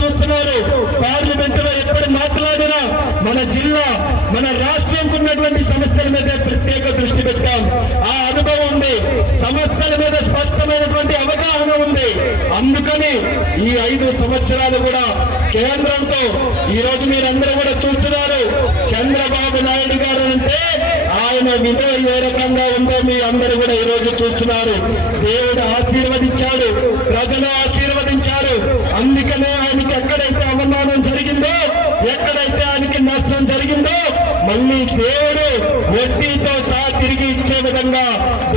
చూస్తున్నారు. పార్లమెంట్ లో ఎప్పుడు మాట్లాడినా మన జిల్లా మన రాష్ట్రంకు ఉన్నటువంటి సమస్యల మీద ప్రత్యేక దృష్టి పెట్టాం. ఆ అనుభవం ఉంది, సమస్యల మీద స్పష్టమైనటువంటి అవగాహన ఉంది. అందుకని ఈ 5 సంవత్సరాలు కూడా కేంద్రంతో ఈ రోజు మీరందరూ కూడా చూస్తున్నారు. చంద్రబాబు నాయుడు గారు అంటే ఆయన విలువ ఏ రకంగా ఉందో మీ అందరూ కూడా ఈ రోజు చూస్తున్నారు. దేవుడు ఆశీర్వదించాడు, ప్రజలు ఆశీర్వదించారు. అందుకనే ఆయనకి ఎక్కడైతే అవమానం జరిగిందో, ఎక్కడైతే ఆయనకి నష్టం జరిగిందో మళ్ళీ దేవుడు వడ్డీతో సహా తిరిగి ఇచ్చే విధంగా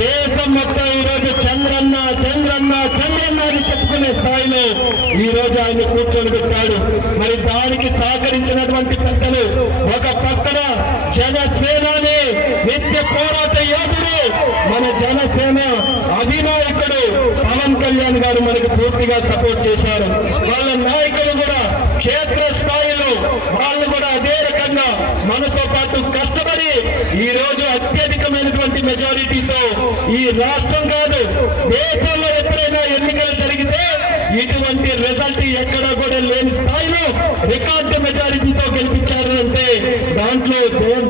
దేశం మొత్తం ఈ రోజు చంద్రన్న చంద్రన్న చంద్రన్న అని చెప్పుకునే స్థాయిలో ఈ రోజు ఆయన కూర్చొని పెట్టాడు. మరి దానికి సహకరించినటువంటి పెద్దలు, ఒక పక్కన జనసేనని నిత్య పోరాట యోధుడు, మన జనసేన అధినాయకుడు పవన్ కళ్యాణ్ గారు మనకు పూర్తిగా సపోర్ట్ చేశారు. వాళ్ళ నాయకులు కూడా క్షేత్ర స్థాయిలో వాళ్ళు కూడా అదే రకంగా మనతో పాటు కష్టపడి ఈ రోజు అత్యధికమైనటువంటి మెజారిటీతో ఈ రాష్ట్రం కాదు దేశంలో ఎప్పుడైనా ఎన్నికలు జరిగితే ఇటువంటి రిజల్ట్ ఎక్కడా కూడా లేని స్థాయిలో రికార్డు మెజారిటీతో గెలిపించారు అంటే దాంట్లో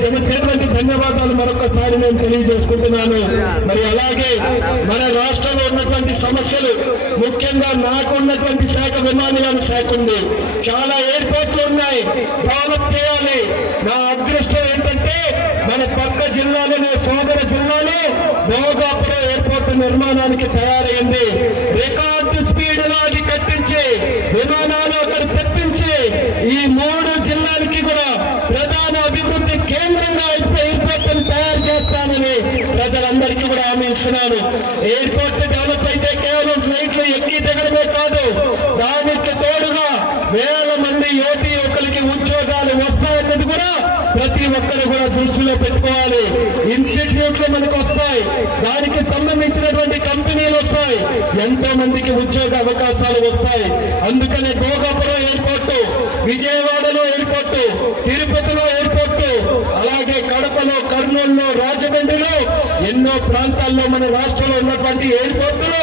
జనసేనకి ధన్యవాదాలు మరొకసారి నేను తెలియజేసుకుంటున్నాను. మరి అలాగే మన రాష్ట్రంలో ఉన్నటువంటి సమస్యలు, ముఖ్యంగా నాకు ఉన్నటువంటి శాఖ విమానయాన శాఖ ఉంది. చాలా ఎయిర్పోర్ట్లు ఉన్నాయి, డెవలప్ చేయాలి. నా అదృష్టం ఏంటంటే మన పక్క జిల్లాలోనే సోదర జిల్లాలో భోగాపురం ఎయిర్పోర్ట్ నిర్మాణానికి తయారైంది. రికార్డు స్పీడ్ లాగి కట్టించి విమానాలు అక్కడ తెప్పించి ఈ 3 జిల్లాలకి కూడా ప్రధాన అభివృద్ధి కేంద్రంగా ఎయిర్పోర్ట్ తయారు చేస్తానని ప్రజలందరికీ కూడా హామీ ఇస్తున్నాను. ఎయిర్పోర్ట్ డెవలప్ అయితే కేవలం ఫ్లైట్లు ఎక్కి దిగడమే కాదు, దానికి తోడుగా వేల మంది యువతి యువకులకి ఉద్యోగాలు వస్తాయన్నది కూడా ప్రతి ఒక్కరు కూడా దృష్టిలో పెట్టుకోవాలి. ఇన్స్టిట్యూట్లు మనకు వస్తాయి, దానికి సంబంధించినటువంటి కంపెనీలు వస్తాయి, ఎంతో మందికి ఉద్యోగ అవకాశాలు వస్తాయి. అందుకనే భోగాపురం ఎయిర్పోర్టు, విజయవాడలో ఎయిర్పోర్టు, తిరుపతిలో ఎయిర్పోర్టు, అలాగే కడపలో, కర్నూలులో, రాజమండ్రిలో ఎన్నో ప్రాంతాల్లో మన రాష్ట్రంలో ఉన్నటువంటి ఎయిర్పోర్టులు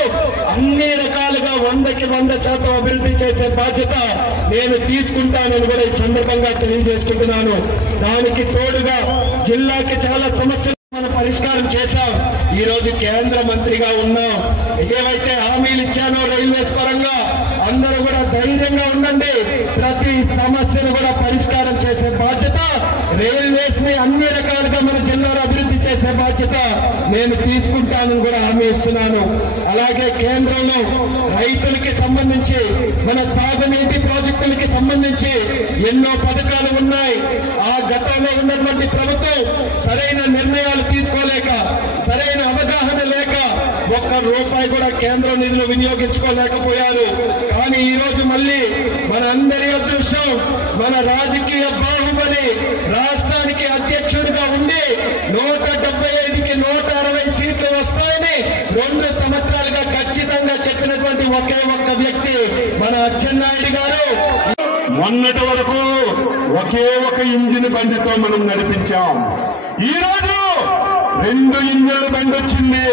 అన్ని రకాలుగా 100కి 100% అభివృద్ధి చేసే బాధ్యత నేను తీసుకుంటానని కూడా ఈ సందర్భంగా తెలియజేసుకుంటున్నాను. దానికి తోడుగా జిల్లాకి చాలా సమస్యలు మనం పరిష్కారం చేశాం. ఈ రోజు కేంద్ర మంత్రిగా ఉన్నాం. ఏవైతే హామీలు ఇచ్చానో రైల్వేస్ పరంగా అందరూ కూడా ధైర్యంగా ఉండండి. ప్రతి సమస్యను కూడా పరిష్కారం చేసే బాధ్యత, రైల్వేస్ ని అన్ని రకాలుగా మన జిల్లాలో అభివృద్ధి చేసే బాధ్యత నేను తీసుకుంటానని కూడా హామీ ఇస్తున్నాను. అలాగే కేంద్రంలో రైతులకి సంబంధించి, మన సాగునీటి ప్రాజెక్టులకి సంబంధించి ఎన్నో పథకాలు ఉన్నాయి. ఆ గతంలో ఉన్నటువంటి ప్రభుత్వం సరైన నిర్ణయాలు తీసుకోలేక, సరైన అవగాహన లేక ₹1 కూడా కేంద్ర నిధులు వినియోగించుకోలేకపోయారు. కానీ ఈ రోజు మళ్ళీ మన అందరి అదృష్టం, మన రాజకీయ బాహుబలి రాష్ట్రానికి అధ్యక్షుడిగా ఉండి 175కి 160 సీట్లు వస్తాయని 2 సంవత్సరాలుగా ఖచ్చితంగా చెప్పినటువంటి ఒకే ఒక్క వ్యక్తి మన అచ్చెన్నాయుడు గారు. మొన్నటి వరకు ఒకే ఒక ఇంజిన్ బండితో మనం నడిపించాం. ఈ రోజు 2 ఇంజిన్ల బండి వచ్చింది.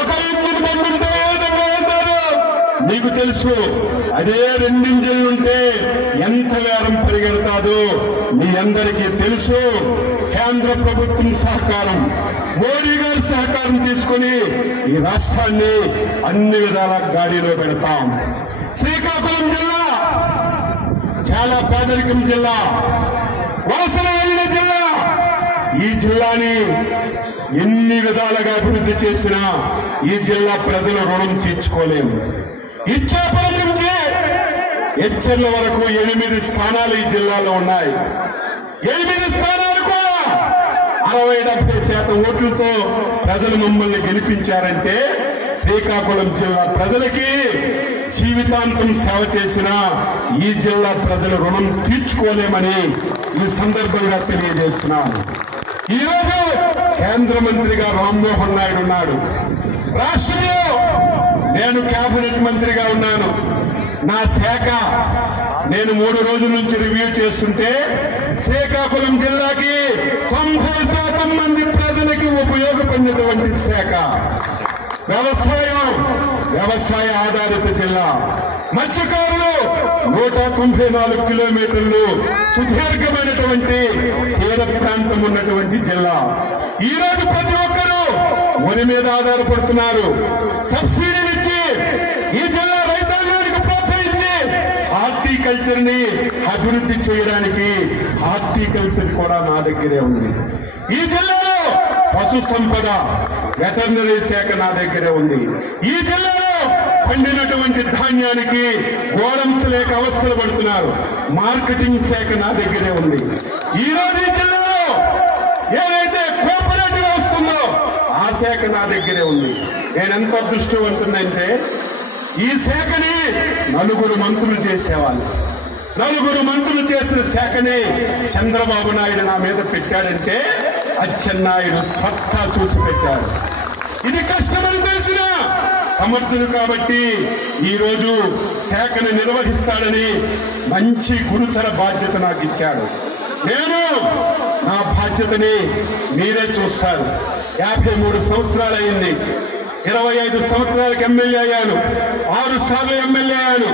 ఒక ఇంజిన్ బండి ఉంటే ఉంటారు మీకు తెలుసు. అదే 2 ఇంజిన్లుంటే ఎంత వేగం పరిగెడతాదో మీ అందరికీ తెలుసు. కేంద్ర ప్రభుత్వం సహకారం, మోడీ గారి సహకారం తీసుకుని ఈ రాష్ట్రాన్ని అన్ని విధాల గాడిలో పెడతాం. శ్రీకాకుళం జిల్లా చాలా పేదరికం జిల్లా, వలసలు వెళ్ళిన జిల్లా. ఈ జిల్లాని ఎన్ని విధాలుగా అభివృద్ధి చేసినా ఈ జిల్లా ప్రజల రుణం తీర్చుకోలేము. ఇచ్చాపురం నుంచి హెచ్చర్ల వరకు 8 స్థానాలు ఈ జిల్లాలో ఉన్నాయి. 8 స్థానాలు కూడా 60-70% ఓట్లతో ప్రజలు మమ్మల్ని గెలిపించారంటే శ్రీకాకుళం జిల్లా ప్రజలకి జీవితాంతం సేవ చేసిన ఈ జిల్లా ప్రజల రుణం తీర్చుకోలేమని ఈ సందర్భంగా తెలియజేస్తున్నాను. ఈరోజు కేంద్ర మంత్రిగా రామ్మోహన్ నాయుడు ఉన్నాడు. రాష్ట్రంలో నేను కేబినెట్ మంత్రిగా ఉన్నాను. నా శాఖ నేను 3 రోజుల నుంచి రివ్యూ చేస్తుంటే శ్రీకాకుళం జిల్లాకి 90% మంది ప్రజలకి ఉపయోగపడినటువంటి శాఖ వ్యవసాయ ఆధారిత జిల్లా. మత్స్యకారులు 194 కిలోమీటర్లు సుదీర్ఘమైనటువంటి తీర ప్రాంతం ఉన్నటువంటి జిల్లా. ఈ రోజు ప్రతి ఒక్కరూ వరి మీద ఆధారపడుతున్నారు. సబ్సిడీనిచ్చి ఈ జిల్లా రైతాంగానికి ప్రోత్సహించి హార్టికల్చర్ ని అభివృద్ధి చేయడానికి హార్టికల్చర్ కూడా నా దగ్గరే ఉంది. ఈ జిల్లాలో పశు సంపద వెటర్నరీ శాఖ నా దగ్గరే ఉంది. ఈ జిల్లాలో పండినటువంటి ధాన్యానికి గోడమ్స్ లేక అవస్థలు పడుతున్నారు. మార్కెటింగ్ శాఖ నా దగ్గరే ఉంది. ఈ రోజు ఈ జిల్లాలో ఏదైతే కోఆపరేటివ్ వస్తుందో ఆ శాఖ నా దగ్గరే ఉంది. నేను ఎంత అదృష్టవంతుందంటే ఈ శాఖని 4 మంత్రులు చేసేవాళ్ళు. 4 మంత్రులు చేసిన శాఖని చంద్రబాబు నాయుడు నా మీద పెట్టాడంటే అచ్చెన్నాయుడు సత్తా చూసి పెట్టాడు. ఇది కష్టమని తెలిసిన సమర్థుడు కాబట్టి ఈ రోజు శాఖను నిర్వహిస్తాడని మంచి గురుతర బాధ్యత నాకు ఇచ్చాడు. నేను నా బాధ్యతని మీరే చూస్తారు. 53 సంవత్సరాలు అయింది. 25 సంవత్సరాలకు ఎమ్మెల్యే అయ్యాను. 6 సార్లు ఎమ్మెల్యే అయ్యాను.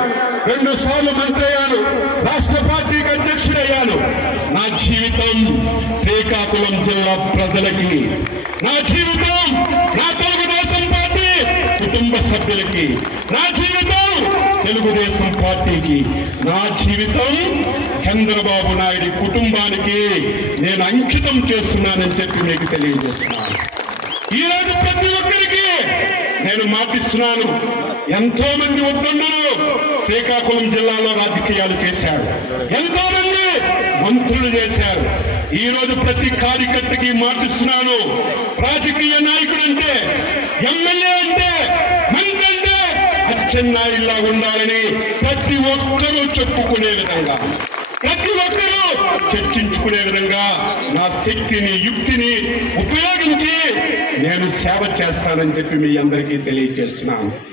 2 సార్లు మంత్రి అయ్యాను. రాష్ట్ర పార్టీకి అధ్యక్షుడయ్యాను. నా జీవితం శ్రీకాకుళం జిల్లా ప్రజలకి, నా జీవితం నా తెలుగుదేశం పార్టీ కుటుంబ సభ్యులకి, నా జీవితం తెలుగుదేశం పార్టీకి, నా జీవితం చంద్రబాబు నాయుడు కుటుంబానికి నేను అంకితం చేస్తున్నానని చెప్పి మీకు తెలియజేస్తున్నాను. ఈ రోజు ప్రతి ఒక్కరికి నేను మాటిస్తున్నాను. ఎంతో మంది ఉద్దండులు శ్రీకాకుళం జిల్లాలో రాజకీయాలు చేశారు. ఎంతో మంది మంత్రులు చేశారు. ఈ రోజు ప్రతి కార్యకర్తకి మాటిస్తున్నాను. రాజకీయ నాయకుడు అంటే, ఎమ్మెల్యే అంటే, మంత్రి అంటే అచ్చెన్నాయుడులా ఉండాలని ప్రతి ఒక్కరూ చెప్పుకునే విధంగా, ప్రతి ఒక్కరూ చర్చించుకునే విధంగా నా శక్తిని, యుక్తిని ఉపయోగించి నేను సేవ చేస్తానని చెప్పి మీ అందరికీ తెలియజేస్తున్నాను.